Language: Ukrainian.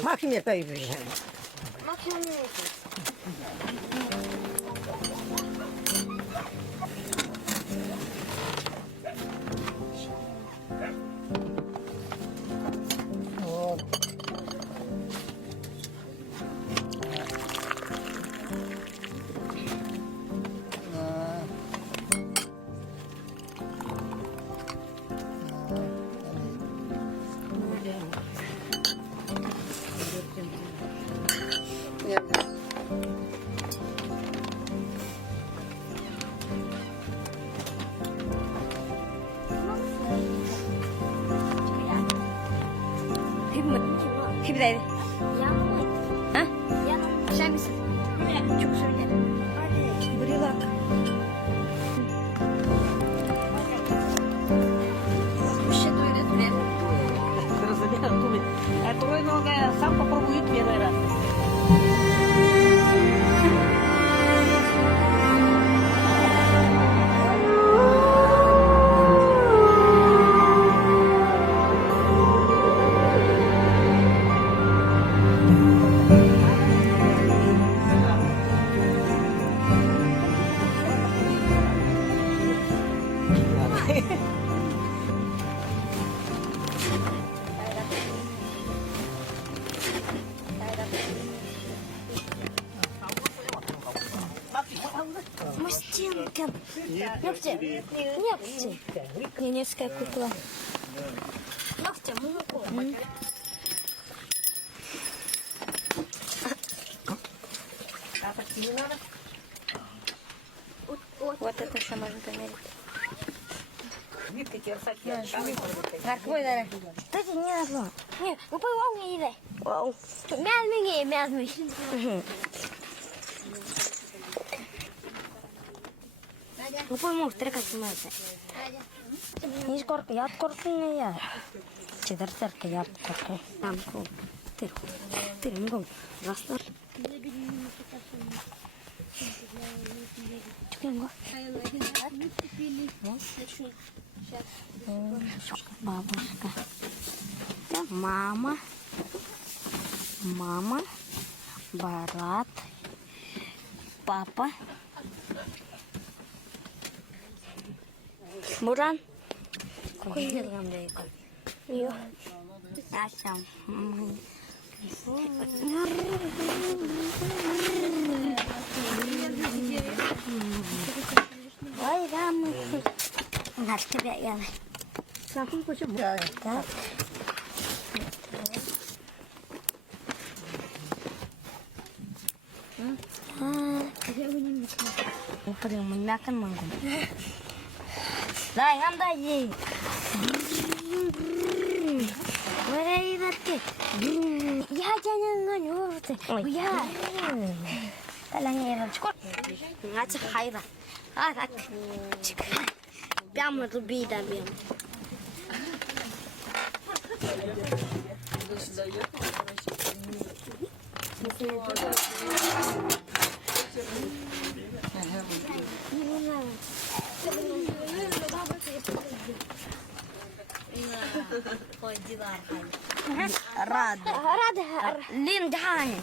Максимум появились. Максимум не Kimdeydi? Yanma. Ha? Yanma. Sen misin? Çok söylerim. Hadi. Buraya bak. Bir şey duydun mu? А твой нога сам попробуй первый раз. Мастинка. Ногти. Ногти. Немецкая кукла. Ногти, молоко. Вот это еще можно померить. Какой, да? Кстати, не надо. Не, ну по не едай. Вау. Мязный, мязный. Ну пойму, трекать снимается. Не скорка, я откорка не я. Четвертерка, я откорка. Там, ты, ну, застор. Чекай, бабушка. Да, мама. Мама. Брат. Папа. Буран. Какой нет нам далеко? Ее. Я сам. Ой, да, мы. На тебя я. Какой почему? Так. Прям makan manggung. Dah, ngam dah ye. Mana ibaratnya? Ya jangan nganyut. Ya. Kalangnya era cukup. Ngaca khaira. Ah, tak. Biam tu bida biam. راد لين دهاني